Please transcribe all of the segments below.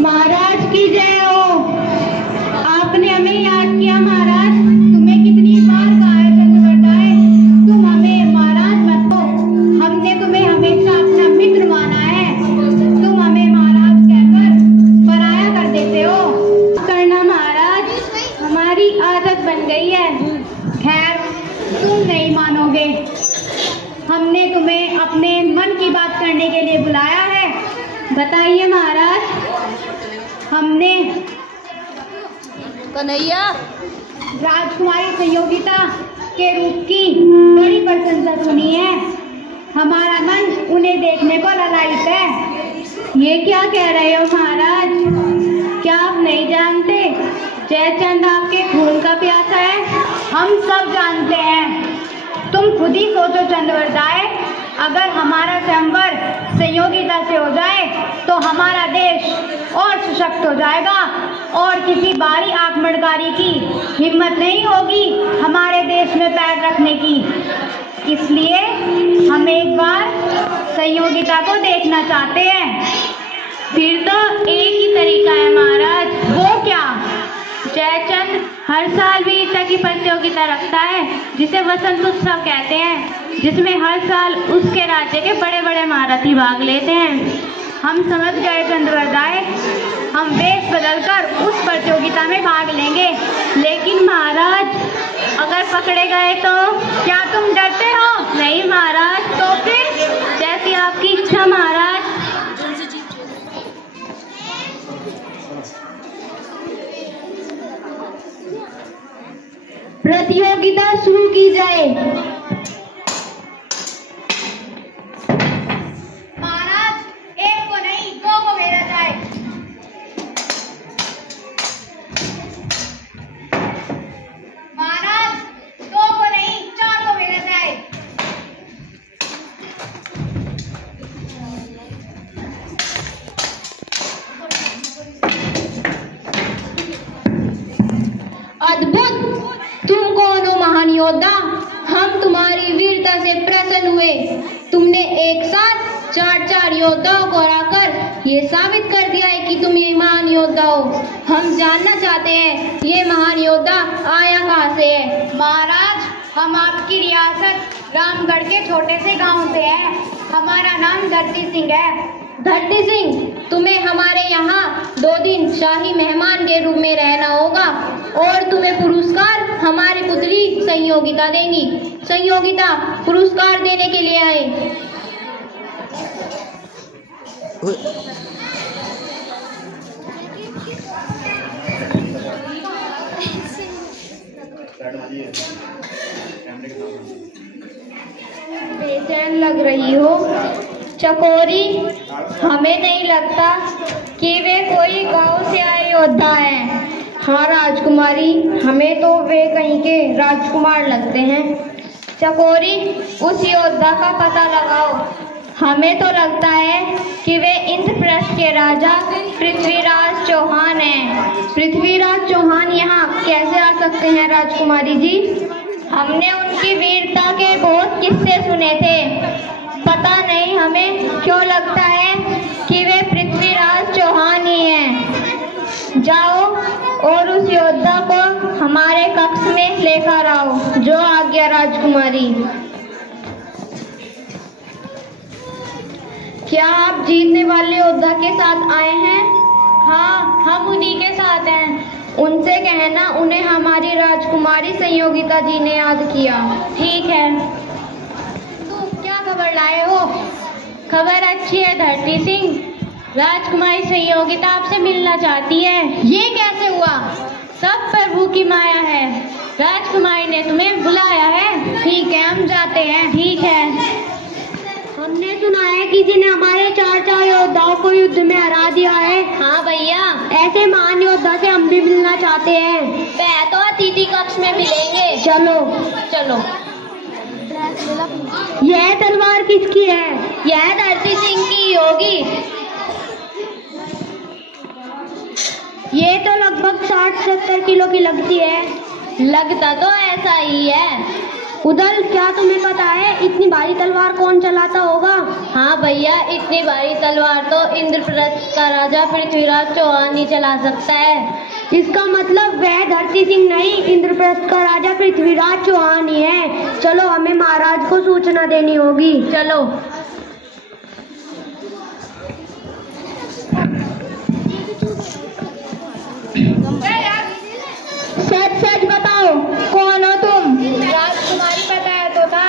महाराज की जय हो। आपने हमें याद किया महाराज। तुम्हें कितनी बार कहा है चंद्रवरदाय, तुम हमें महाराज मत हो। हमने तुम्हें हमेशा अपना मित्र माना है, तुम हमें महाराज कहकर पराया कर देते हो। करना महाराज, हमारी आदत बन गई है। खैर, तुम नहीं मानोगे। हमने तुम्हें अपने मन की बात करने के लिए बुलाया है। बताइए महाराज। हमने कन्हैया राजकुमारी संयोगिता के रूप की बड़ी प्रशंसा सुनी है। हमारा मन उन्हें देखने को ललायित है। ये क्या कह रहे हो महाराज? क्या आप नहीं जानते जयचंद आपके खून का प्यासा है? हम सब जानते हैं। तुम खुद ही सोचो चंद्रवरदाय, अगर हमारा संवर संयोगिता से हो जाए तो हमारा देश और सशक्त हो जाएगा और किसी बाहरी आक्रमणकारी की हिम्मत नहीं होगी हमारे देश में पैर रखने की। इसलिए हम एक बार संयोगिता को देखना चाहते हैं। फिर तो एक ही तरीका है महाराज। वो क्या? जयचंद हर साल वीरता की प्रतियोगिता रखता है, जिसे वसंत उत्सव कहते हैं, जिसमें हर साल उसके राज्य के बड़े बड़े महारथी भाग लेते हैं। हम समझ गए चंद्रवरदाय, हम वेश बदलकर उस प्रतियोगिता में भाग लेंगे। लेकिन महाराज, अगर पकड़े गए तो क्या तुम डरते हो? नहीं महाराज। तो फिर जैसी आपकी इच्छा महाराज। प्रतियोगिता शुरू की जाए। महाराज, एक को नहीं, दो को भेजा जाए। महाराज, दो को नहीं, चार को भेजा जाए। अद्भुत! तुम कौन हो महान योद्धा? हम तुम्हारी वीरता से प्रसन्न हुए। तुमने एक साथ चार योद्धाओं को हराकर ये साबित कर दिया है कि तुम ये महान योद्धा हो। हम जानना चाहते हैं ये महान योद्धा आया कहाँ से है? महाराज, हम आपकी रियासत रामगढ़ के छोटे से गांव से हैं। हमारा नाम धरती सिंह है। धरती सिंह, तुम्हें हमारे यहाँ 2 दिन शाही मेहमान के रूप में रहना होगा और तुम्हें पुरस्कार हमारी पुत्री संयोगिता देंगी। संयोगिता पुरस्कार देने के लिए आए। बेचैन लग रही हो चकोरी? हमें नहीं लगता कि वे कोई गांव से आए योद्धा हैं। हाँ राजकुमारी, हमें तो वे कहीं के राजकुमार लगते हैं। चकोरी, उस योद्धा का पता लगाओ। हमें तो लगता है कि वे इंद्रप्रस्थ के राजा पृथ्वीराज चौहान हैं। पृथ्वीराज चौहान यहाँ कैसे आ सकते हैं राजकुमारी जी? हमने उनकी वीरता के बहुत किस्से सुने थे। पता नहीं हमें क्यों लगता है कि वे पृथ्वीराज चौहान ही हैं। जाओ और उस योद्धा को हमारे कक्ष में लेकर आओ। जो आज्ञा राजकुमारी। क्या आप जीतने वाले योद्धा के साथ आए हैं? हाँ, हम उन्हीं के साथ हैं। उनसे कहना उन्हें हमारी राजकुमारी संयोगिता जी ने याद किया। ठीक है। तुम क्या खबर लाए हो? खबर अच्छी है धरती सिंह। राजकुमारी संयोगिता आपसे मिलना चाहती है। ये कैसे हुआ? सब प्रभु की माया है। राजकुमारी ने तुम्हें बुलाया है। ठीक है, हम जाते हैं। ठीक है। हमने सुना है किसी ने हमारे 4 योद्धाओं को युद्ध में हरा दिया है। हाँ भैया, ऐसे महान योद्धा से हम भी मिलना चाहते हैं। वह तो अतिथि कक्ष में मिलेंगे। चलो चलो। यह तलवार किसकी है? यह धरती सिंह की होगी। ये तो लगभग 60-70 किलो की लगती है। लगता तो ऐसा ही है। उदल, क्या तुम्हें पता है इतनी भारी तलवार कौन चलाता होगा? हाँ भैया, इतनी भारी तलवार तो इंद्रप्रस्थ का राजा पृथ्वीराज चौहान ही चला सकता है। इसका मतलब वह धरती सिंह नहीं, इंद्रप्रस्थ का राजा पृथ्वीराज चौहान ही है। चलो, हमें महाराज को सूचना देनी होगी। चलो। सच सच बताओ, कौन हो तुम? राजकुमारी बताया तो था,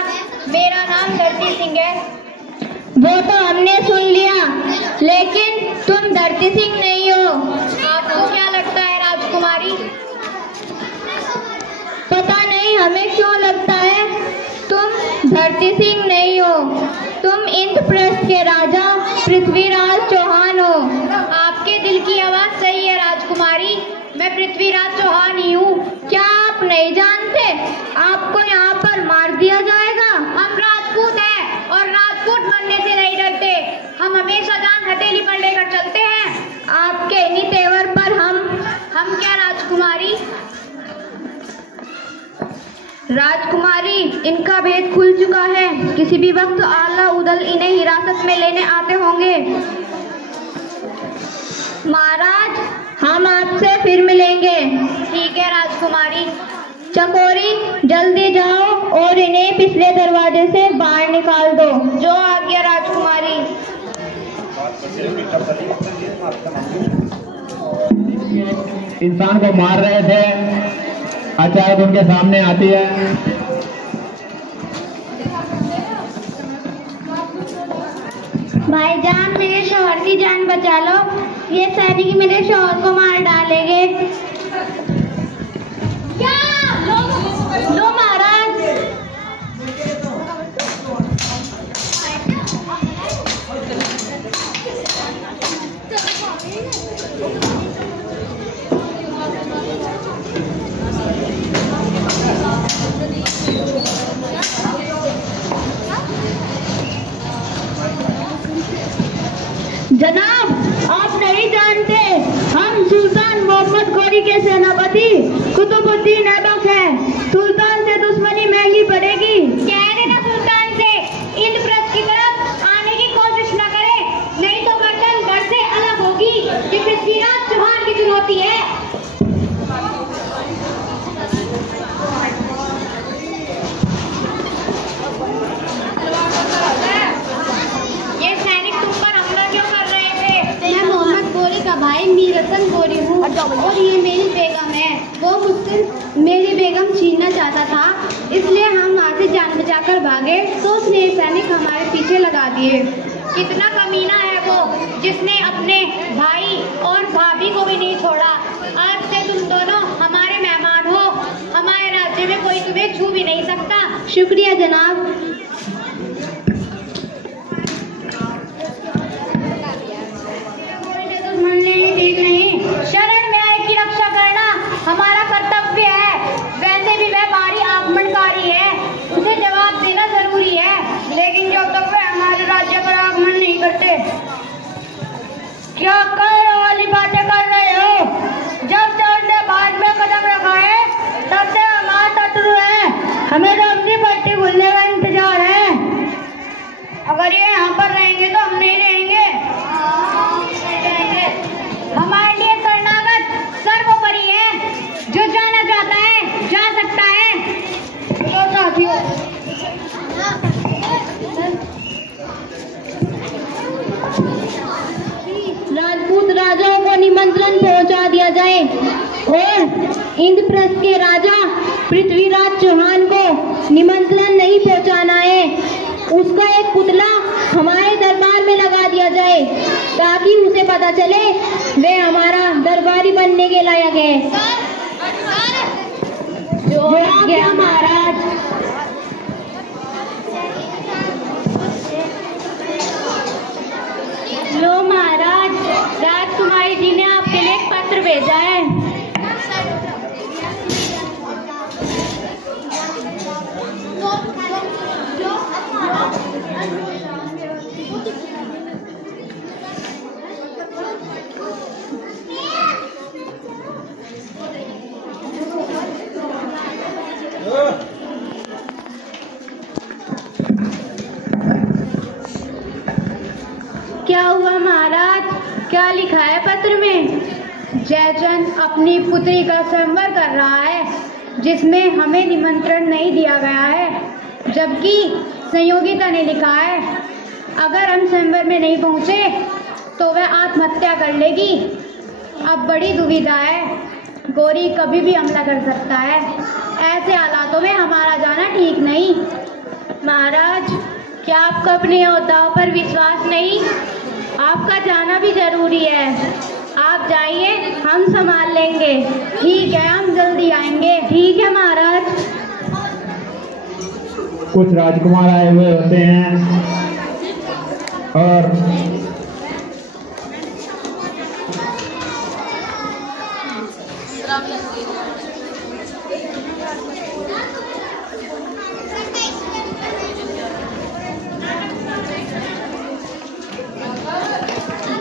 मेरा नाम धरती सिंह है। वो तो हमने सुन लिया, लेकिन तुम धरती सिंह नहीं हो। आपको क्या लगता है राजकुमारी? पता नहीं हमें क्यों लगता है तुम धरती सिंह नहीं हो। तुम इंद्रप्रस्थ के राजा पृथ्वीराज चौहान हो। आपके दिल की आवाज सही है राजकुमारी, मैं पृथ्वीराज चौहान ही हूँ। क्या आप नहीं जानते आपको यहाँ पर मार दिया जाएगा? हम राजपूत हैं और राजपूत मरने से नहीं डरते। हम हमेशा जान हथेली पर लेकर चलते हैं। आपके इन्हीं तेवर पर हम क्या राजकुमारी? राजकुमारी, इनका भेद खुल चुका है। किसी भी वक्त आला उदल इन्हें हिरासत में लेने आते होंगे। महाराज, हम आपसे फिर मिलेंगे। ठीक है राजकुमारी। चकोरी, जल्दी जाओ और इन्हें पिछले दरवाजे से बाहर निकाल दो। जो आज्ञा राजकुमारी। इंसान को मार रहे थे, अचानक उनके सामने आती है। भाईजान, मेरे शौहर की जान बचा लो। ये सैनिक मेरे शौहर को मार डालेंगे। लो महाराज। जनाब, आप नहीं जानते, हम सुल्तान मोहम्मद गौरी के सेनापति कुतुबुद्दीन ऐबक हैं। सुल्तान से दुश्मनी महंगी पड़ेगी। कह देना सुल्तान से इंद्रप्रस्थ की तरफ आने की कोशिश न करे, नहीं तो गर्दन गढ़ से अलग होगी। ये पृथ्वीराज चौहान की चुनौती है। ये सैनिक तुम पर हमला क्यों कर रहे थे? मैं मोहम्मद गौरी का भाई मीरसन गौरी हूँ और ये मेरी बेगम है। वो मुझसे मेरी बेगम छीनना चाहता था, इसलिए हम वहाँ से जान बचाकर भागे तो उसने सैनिक हमारे पीछे लगा दिए। कितना कमीना है वो, जिसने अपने भाई और भाभी को भी नहीं छोड़ा। आज से तुम दोनों हमारे मेहमान हो। हमारे राज्य में कोई तुम्हें छू भी नहीं सकता। शुक्रिया जनाब। ठीक नहीं, शरण में आए की रक्षा करना हमारा कर्तव्य है। वैसे भी वह भारी आक्रमणकारी है, उसे जवाब देना जरूरी है। लेकिन जब तक वह हमारे राज्य पर आक्रमण नहीं करते। क्या कहने वाली बातें कर रहे हो? जब से उसने भारत में कदम रखा है तब से हमारा शत्रु है। हमें तो अपनी पट्टी खुलने का इंतजार है। अगर ये यहाँ पर रहेंगे तो हम नहीं रहेंगे। हमारे लिए शरणागत सर्वोपरि है। जो जाना चाहता है जा सकता है। तो साथियों, राजपूत राजाओं को निमंत्रण पहुंचा दिया जाए और इंद्रप्रस्थ के राजा पृथ्वीराज चौहान को निमंत्रण नहीं पहुंचाना है। उसका एक पुतला हमारे दरबार में लगा दिया जाए ताकि उसे पता चले वे हमारा दरबारी बनने के लायक है। जो आज्ञा महाराज। लो महाराज, राजकुमारी जी ने आपके लिए एक पत्र भेजा है। क्या हुआ महाराज? क्या लिखा है पत्र में? जयचंद अपनी पुत्री का स्वयंवर कर रहा है, जिसमें हमें निमंत्रण नहीं दिया गया है, जबकि संयोगिता ने लिखा है अगर हम स्वयंवर में नहीं पहुंचे तो वह आत्महत्या कर लेगी। अब बड़ी दुविधा है, गौरी कभी भी हमला कर सकता है। ऐसे हालातों में हमारा जाना ठीक नहीं। महाराज, क्या आपको अपने योद्धाओं पर विश्वास नहीं? आपका जाना भी जरूरी है। आप जाइए, हम संभाल लेंगे। ठीक है, हम जल्दी आएंगे। ठीक है महाराज। कुछ राजकुमार आए हुए होते हैं और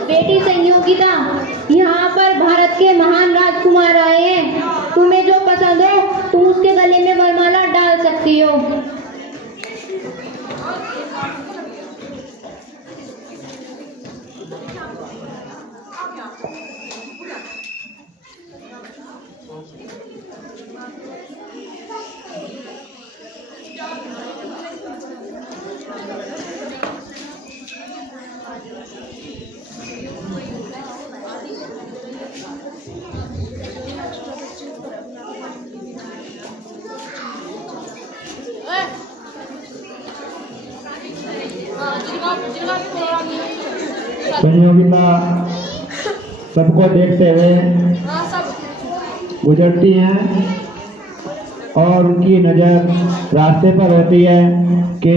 बेटी संयोगिता, यहाँ पर भारत के महान राजकुमार आए हैं। तुम्हें जो पसंद हो तुम उसके गले में वरमाला डाल सकती हो। संयोगिता सबको देखते हुए गुजरती हैं और उनकी नज़र रास्ते पर होती है कि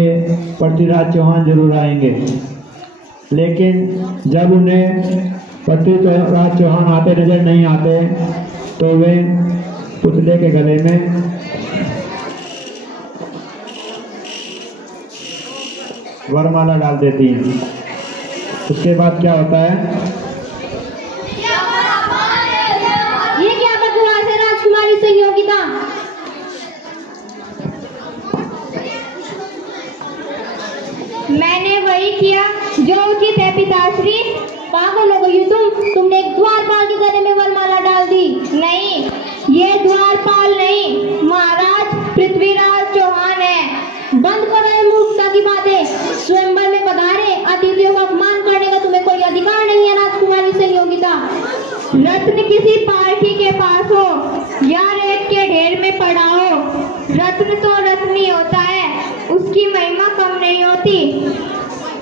पृथ्वीराज चौहान जरूर आएंगे। लेकिन जब उन्हें पृथ्वीराज चौहान आते नजर नहीं आते तो वे पुतले के गले में वरमाला डाल देती हैं। उसके बाद क्या होता है? ये क्या बकवास है राजकुमारी संयोगिता? मैंने वही किया जो उचित है पिताश्री। पागल हो गई हो तुमने एक द्वारपाल के गले में वरमाला डाल दी। नहीं, ये द्वारपाल नहीं, महाराज पृथ्वीराज चौहान है। बंद करो ये मूर्खता की बातें। स्वयंवर में पधारे अतिथियों का अपमान करने का तुम्हें कोई अधिकार नहीं है राजकुमारी संयोगिता। रत्न किसी पार्टी के पास हो या रेत के ढेर में पड़ा हो, रत्न तो रत्न ही होता है, उसकी महिमा कम नहीं होती।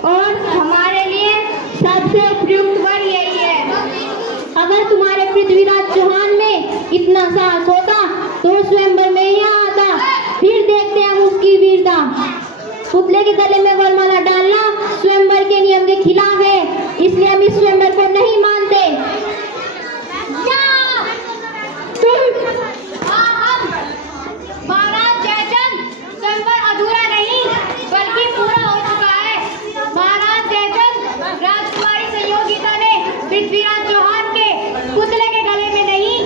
और हमारे लिए सबसे उपयुक्त वर यही है। अगर तुम्हारे पृथ्वीराज चौहान में इतना साहस होता तो स्वयंवर में ही आता, फिर देखते हैं हम उसकी वीरता। पुतले के गले में वरमाला डालना स्वयंवर के नियम के खिलाफ है, इसलिए हम इस स्वयंवर को नहीं मानते। महाराज जयचंद, स्वयंवर अधूरा नहीं बल्कि पूरा हो चुका है। महाराज जयचंद, राजकुमारी संयोगिता ने पृथ्वीराज चौहान के पुतले के गले में नहीं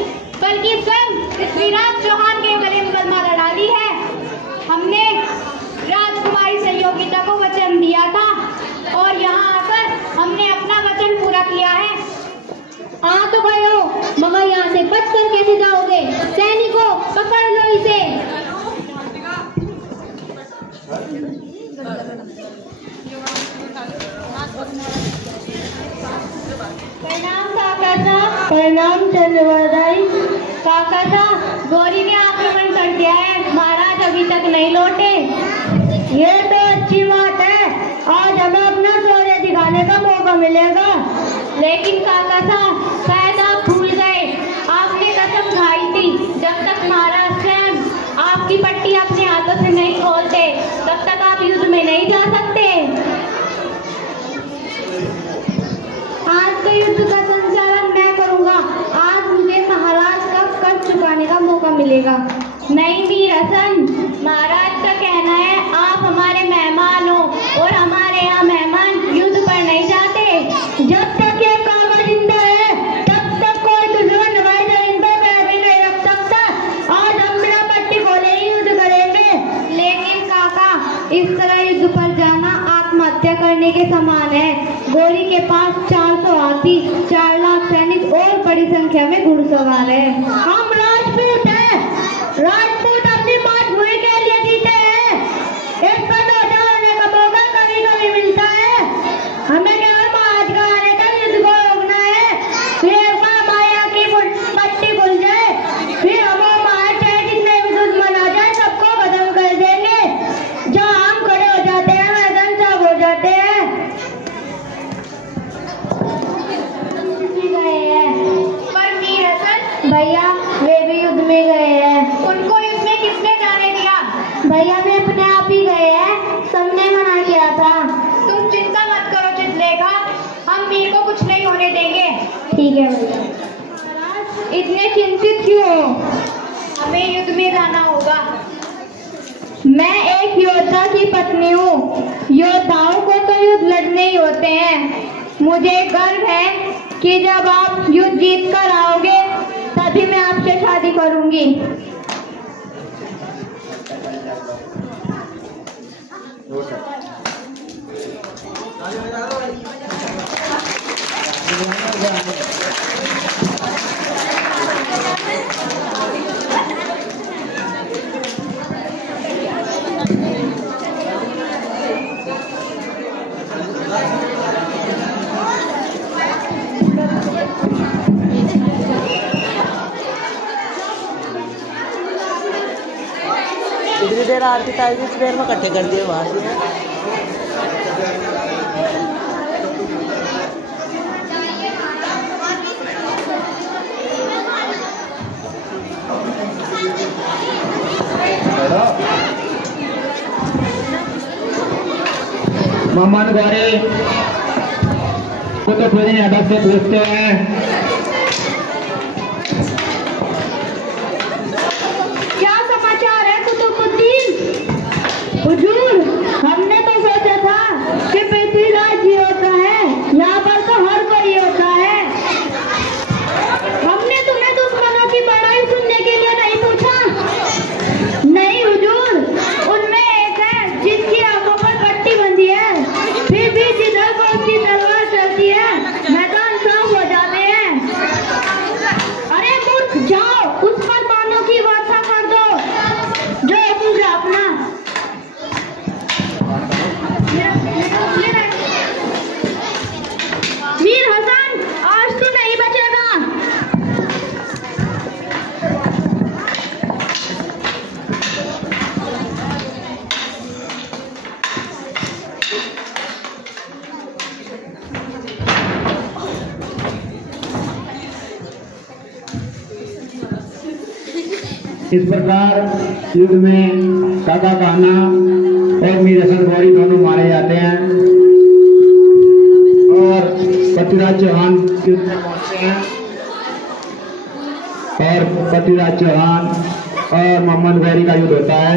बल्कि स्वयं पृथ्वीराज चौहान के गले में वरमाला डाली है। हमने राजकुमारी संयोगिता को वचन दिया था और यहाँ आकर हमने अपना वचन पूरा किया है। आ तो गए हो, मगर यहाँ से बचकर कैसे जाओगे? सैनिकों, पकड़ लो इसे। प्रणाम काका साहब। प्रणाम चंद्रवरदाई। काका साहब, गौरी ने आक्रमण कर दिया है, महाराज अभी तक नहीं लौटे। ये तो अच्छी बात है, आज हमें अपना शौर्य दिखाने का मौका मिलेगा। लेकिन काका साहब, शायद आप भूल गए, आपने कसम खाई थी जब तक महाराज स्वयं आपकी पट्टी अपने हाथों से नहीं खोलते तब तक आप युद्ध में नहीं जा सकते। आज तो युद्ध का संचालन मैं करूंगा। आज मुझे महाराज का कर्ज चुकाने का मौका मिलेगा। नहीं वीर हसन, महाराज का कहना है आप हमारे मेहमान हो और हमारे यहाँ मेहमान युद्ध पर नहीं जाते। जब तक ये काबा जिंदा है तब तक कोई दुश्मन हमारे जमीन पर पैर भी नहीं रख सकता। आज हम बिना पट्टी खोले ही युद्ध करेंगे। लेकिन काका, इस तरह युद्ध पर जाना आत्महत्या करने के समान महान है। गौरी के पास 400 हाथी, 4 लाख सैनिक और बड़ी संख्या में घुड़सवार है। हम राजपूत हैं। राजपूत अपनी बात हुई के लिए जीते हैं। एक का तो जाने का मौका कभी कभी मिलता है। हमें केवल महाराज का आने तक युद्ध को रोकना है। फिर एक बार माया की पट्टी खुल जाए, फिर हम हमारे चाहे जितने भी दुश्मन आ जाए सबको खत्म कर देंगे। जहाँ हम खड़े हो जाते हैं मैदान साफ हो जाते हैं। गए हैं पर मीर हसन, भैया, वे भी युद्ध में गए हैं। उनको युद्ध में किसने जाने दिया? भैया वे अपने आप ही गए हैं, सबने मना किया था। तुम चिंता मत करो चितलेखा, हम मीर को कुछ नहीं होने देंगे। ठीक है भैया। इतने चिंतित क्यों हो? हमें युद्ध में जाना होगा। मैं एक योद्धा की पत्नी हूँ। योद्धाओं को तो युद्ध लड़ने ही होते हैं। मुझे गर्व है कि जब आप युद्ध जीत कर आओगे तभी मैं आपसे शादी करूंगी। इतनी देर आरती तारीख इतनी देर में इकट्ठे कर दिए वहाँ से। मोहम्मद गौरी कुतुबुद्दीन अदब से पूछते हैं, क्या समाचार है कुतुबुद्दीन? हुजूर, हमने तो सोचा था कि पृथ्वीराज जी होता है, यहाँ पर तो हर कोई होता है। हमने तुम्हें दुश्मनों की बड़ाई सुनने के लिए नहीं पूछा। नहीं हुजूर, उनमें एक है जिसकी आंखों पर पट्टी बंधी है, फिर भी जिधर को उसकी तलवार चलती है मैदान साफ हो जाते हैं। अरे मूर्ख, जाओ उस पर बाणों की वर्षा कर दो जो तुझे अपना। मीर हसन, आज तू नहीं बचेगा। इस प्रकार युद्ध में काका कान्हा और मीर हसन गौरी दोनों मारे जाते हैं और पृथ्वीराज चौहान युद्ध में पहुंचते हैं और पृथ्वीराज चौहान और मोहम्मद गौरी का युद्ध होता है।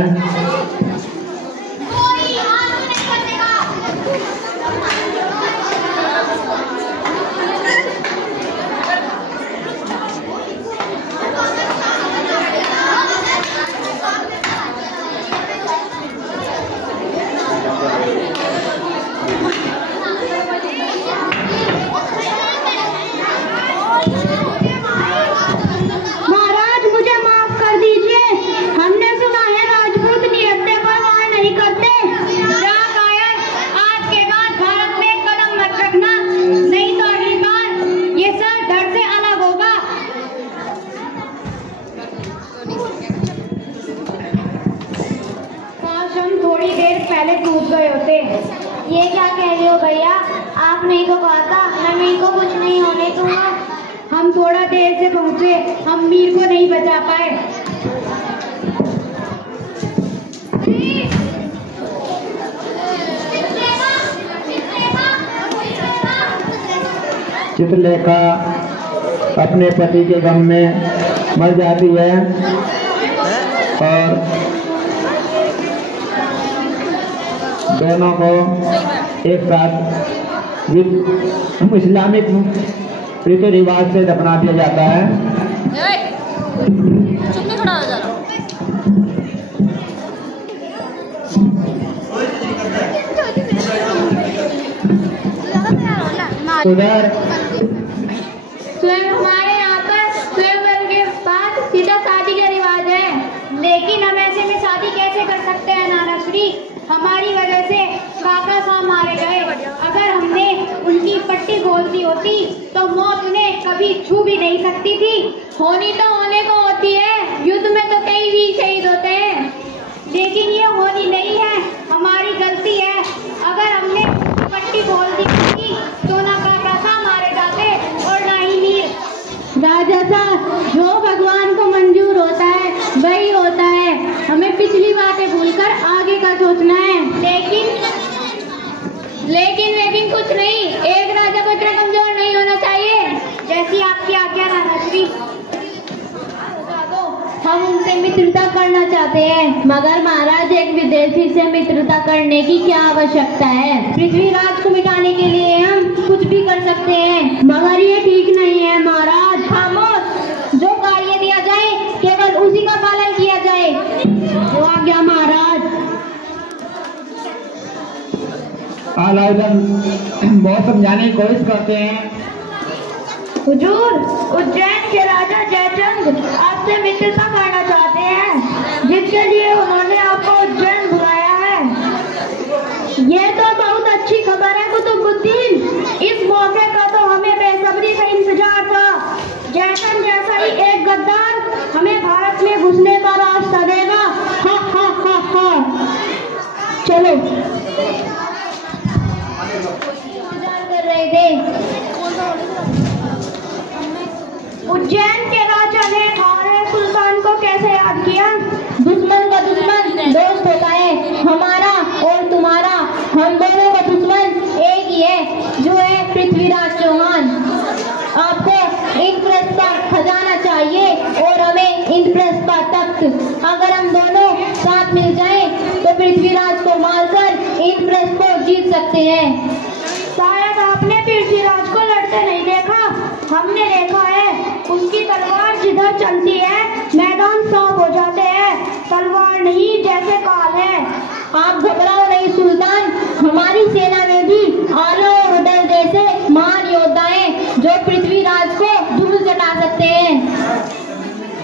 महाराज, मुझे माफ कर दीजिए। हमने सुना है राजपूत निहत्थे पर वार नहीं करते। क्या कायर, आज के बाद भारत में कदम मत रखना, नहीं तो अगली बार ये सर धड़ से अलग होगा। काश हम थोड़ी देर पहले टूट गए होते। ये क्या कह रहे हो भैया? आपने ही तो कहा था मैं मीर को कुछ नहीं होने दूंगा। हम थोड़ा देर से पहुंचे, हम मीर को नहीं बचा पाए। चित्रलेखा अपने पति के गम में मर जाती है और दोनों को एक साथ इस्लामिक रीति रिवाज से दफना दिया जाता है। उधर स्वयं हमारे यहाँ पर स्वयंवर के बाद सीधा शादी का रिवाज है। लेकिन हम ऐसे में शादी कैसे कर सकते हैं नाना श्री? हमारी वजह से काका साहब मारे गए। अगर हमने उनकी पट्टी खोल दी होती तो मौत उन्हें कभी छू भी नहीं सकती थी। होनी तो होने को होती है, युद्ध में तो कई भी शहीद होते हैं। लेकिन ये होनी नहीं है, हमारी गलती है। अगर हमने पट्टी खोल दी होती तो ना काका साहब मारे जाते और ना ही मीर। राजा साहब, जो भगवान को मंजूर होता है वही होता है। हमें पिछली बातें भूलकर आगे का सोचना है। लेकिन कुछ नहीं, एक राजा को इतना कमजोर नहीं होना चाहिए। जैसी आपकी आज्ञा नाना श्री। हम उनसे मित्रता करना चाहते हैं, मगर महाराज एक विदेशी से मित्रता करने की क्या आवश्यकता है? पृथ्वीराज को मिटाने के लिए हम कुछ भी कर सकते हैं, मगर ये ठीक नहीं है महाराज। खामोश, जो कार्य दिया जाए केवल उसी का पालन किया जाए। जो आज्ञा महाराज। बहुत समझाने की कोशिश करते हैं। हुजूर, उज्जैन के राजा जयचंद आपसे मित्रता करना चाहते हैं, जिसके लिए उन्होंने आपको उज्जैन बुलाया है। ये तो बहुत अच्छी खबर है कुतुबुद्दीन। इस मौके का तो हमें बेसब्री से इंतजार था। जयचंद जैसा ही एक गद्दार हमें भारत में घुसने का रास्ता देगा। हा हा हा हा। चलो, इंतजार कर रहे थे। उज्जैन के राजा ने थाने सुल्तान को कैसे याद किया? दुश्मन का दुश्मन दोस्त होता है। हमारा और तुम्हारा, हम दोनों का दुश्मन एक ही है, जो है पृथ्वीराज चौहान। आपको इंद्रप्रस्थ का खजाना चाहिए और हमें इंद्रप्रस्थ का तख्त। अगर हम दोनों साथ मिल जाएं तो पृथ्वीराज को मारकर इंद्रप्रस्थ को जीत सकते हैं। शायद आपने पृथ्वीराज को लड़ते नहीं देखा। हमने देखा है, उसकी तलवार जिधर चलती है मैदान साफ हो जाते हैं। तलवार नहीं, जैसे काल है। आप घबराओ नहीं सुल्तान, हमारी सेना में भी आलो और उदल जैसे महान योद्धा हैं जो पृथ्वीराज को धूल चटा सकते हैं।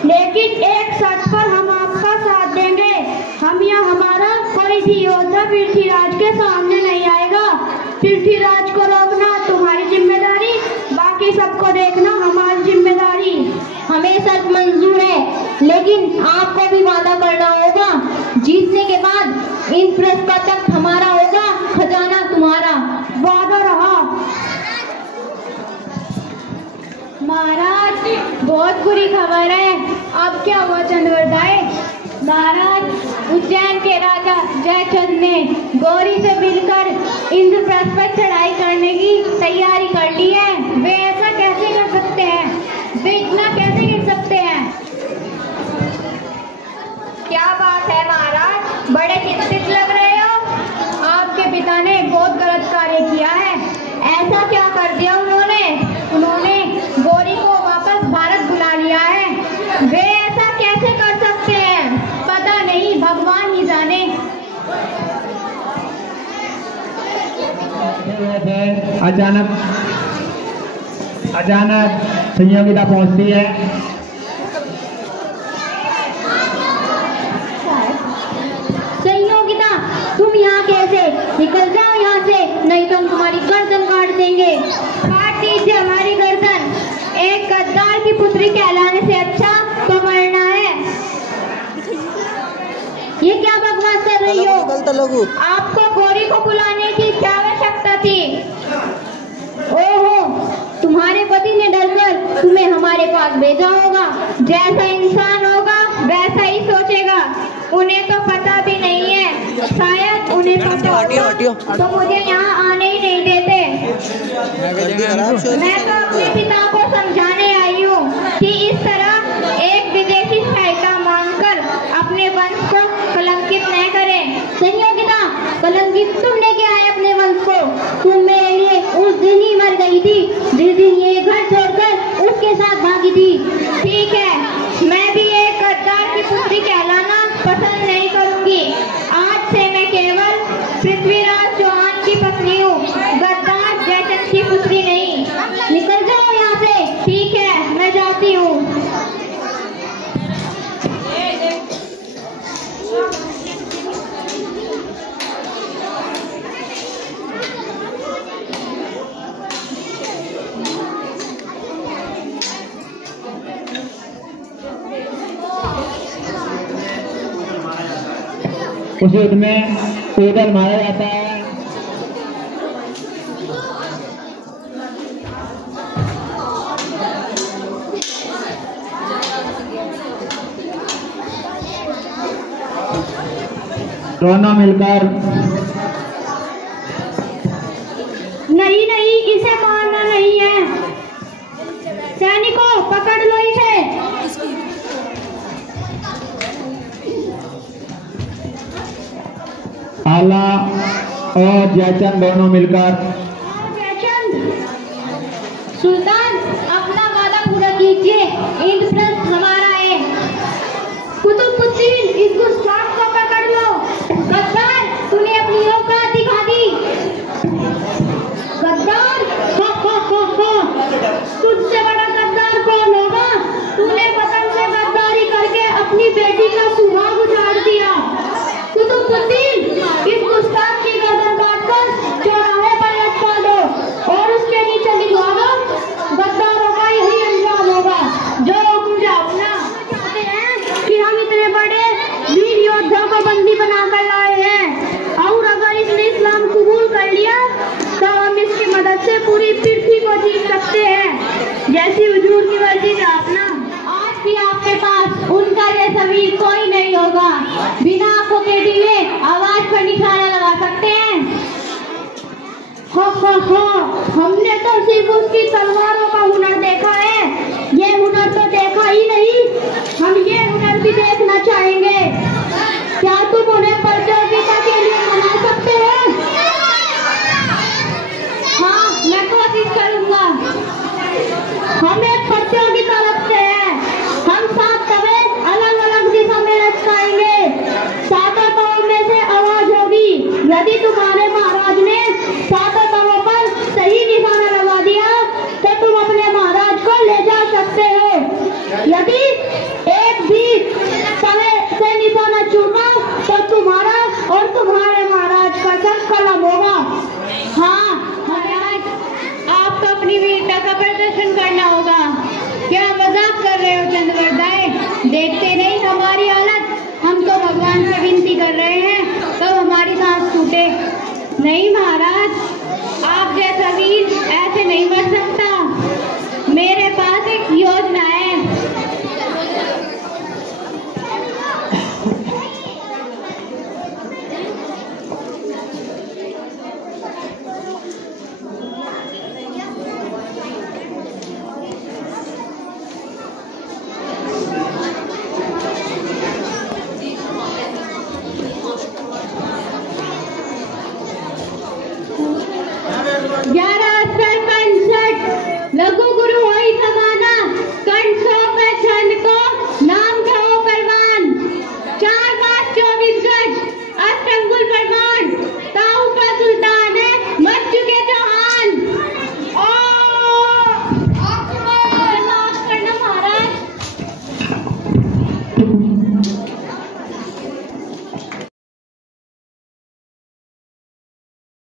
लेकिन एक शर्त पर हम आपका साथ देंगे। हम या हमारा कोई भी योद्धा पृथ्वीराज के सामने नहीं आएगा। पृथ्वीराज को रोकना तुम्हारी जिम्मेदारी, बाकी सबको देखना हमारी जिम्मेदारी। हमें शर्त मंजूर है, लेकिन आपको भी वादा करना होगा। जीतने के बाद इंद्रप्रस्थ का तख्त हमारा होगा, खजाना तुम्हारा। वादा रहा। महाराज, बहुत बुरी खबर है। अब क्या हुआ चंद्रवरदाय? महाराज, उज्जैन के राजा जयचंद ने गौरी से मिलकर इंद्रप्रस्थ पर चढ़ाई करने की तैयारी कर ली है। वे ऐसा कैसे कर सकते हैं? वे इतना कैसे गिर सकते हैं? क्या बात है महाराज, बड़े चिंतित लग रहे हो। आपके पिता ने बहुत गलत कार्य किया है। ऐसा क्या कर दिया उन्होंने? उन्होंने गौरी को वापस भारत बुला लिया है। वे ऐसा कैसे कर सकते हैं? पता नहीं, भगवान ही जाने। अचानक संयोगिता पहुंचती है। संयोगिता, तुम यहाँ कैसे? निकल जाओ यहाँ से, नहीं तो हम तुम्हारी गर्दन काट देंगे। काट दीजिए हमारी गर्दन। एक गद्दार की पुत्री कहलाने से अच्छा तो मरना है। ये क्या बकवास कर रही हो? आपको गौरी को बुलाने की क्या आवश्यकता थी? ओहो, तुम्हारे पति ने डरकर तुम्हें हमारे पास भेजा होगा। जैसा इंसान होगा वैसा ही सोचेगा। उन्हें तो पता भी नहीं है। शायद उन्हें पता होता तो मुझे यहाँ आने ही नहीं देते। मैं तो अपने पिता को समझाने आई हूँ कि इस तरह एक विदेशी सहायता मांगकर अपने वंश को कलंकित न करें। संयोगिता, कलंकित तुम लेके आए अपने वंश को। तुम मेरे लिए उस दिन ही मर गई थी जिस दिन ये घर छोड़कर उसके साथ भागी थी। ठीक है, मैं भी एक गद्दार की पुत्री कहलाना पसंद नहीं करूंगी। आज से मैं केवल पृथ्वीराज चौहान की पत्नी हूँ, गद्दार जयचंद की पुत्री नहीं। उस युद्ध में पैदल मारा जाता है। दोनों मिलकर नहीं नहीं, इसे मारना नहीं है। सैनिकों, पकड़ लो इसे। आला और जयचंद दोनों मिलकर जयचंद, सुल्तान, अपना वादा पूरा कीजिए। इंद्रप्रस्थ हमारा है। कुतुबुद्दीन, इस गुस्ताख को पकड़ लो। गद्दार, तूने अपनी औकात दिखा दी। गद्दार, तुझसे बड़ा गद्दार कौन होगा? तूने वतन से गद्दारी करके अपनी बेटी का सुहाग उजाड़ दिया। कुतुबुद्दीन, इस गुस्ताख की गर्दन काटकर चौराहे पर लटका दो और उसके नीचे लिखवा दो, गद्दारों का यही अंजाम होगा। जो हुक्म जाओ ना। चाहते हैं कि हम इतने बड़े वीर योद्धा को बंदी बनाकर लाए हैं, और अगर इसने इस्लाम कबूल कर लिया तो हम इसकी मदद से पूरी पृथ्वी को जीत सकते हैं। जैसी हुजूर की मर्जी आप ना। आज भी आपके पास उनका जैसा वीर कोई नहीं होगा। बिना आंखों के दिए आवाज पर निशाना लगा सकते हैं। हमने तो सिर्फ उसकी तलवारों का हुनर देखा है, ये हुनर तो देखा ही नहीं, हम ये हुनर भी देखना चाहेंगे। क्या तुम उन्हें प्रतियोगिता के लिए मना सकते हो? हाँ, मैं कोशिश करूंगा। हम एक प्रतियोगिता रखते हैं। हम 7 तवे अलग अलग दिशा में लटकाएंगे। 7 तवों में से आवाज होगी। यदि तुम्हारे महाराज ने 7 तवों पर सही निशाना लगा दिया तो तुम अपने महाराज को ले जा सकते हो। यदि एक भी तवे से निशाना चूका तो तुम्हारा और तुम्हारे महाराज का सर कलम होगा। हाँ महाराज, आपको अपनी वीरता का प्रदर्शन करना होगा। क्या मजाक कर रहे हो चंद्रवर्दाय? देखते नहीं हमारी हालत? हम तो भगवान से विनती कर रहे हैं तो हमारी सांस टूटे। नहीं महाराज,